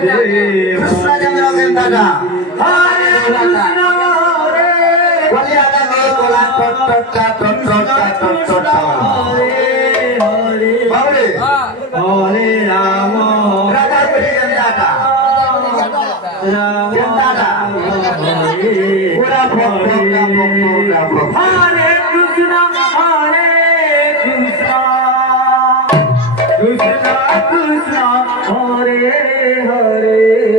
কৃষ্ণ যেমন দাদা হরে কৃষ্ণ হরে বলি আদা মে গোলা টটটা টটটা টটটা হরে হরে হরে হরে রাম রাধা বলি দাদা দাদা পুরা ভক্তরা হরে কৃষ্ণ হরে কৃষ্ণ কৃষ্ণ কৃষ্ণ হরে হরে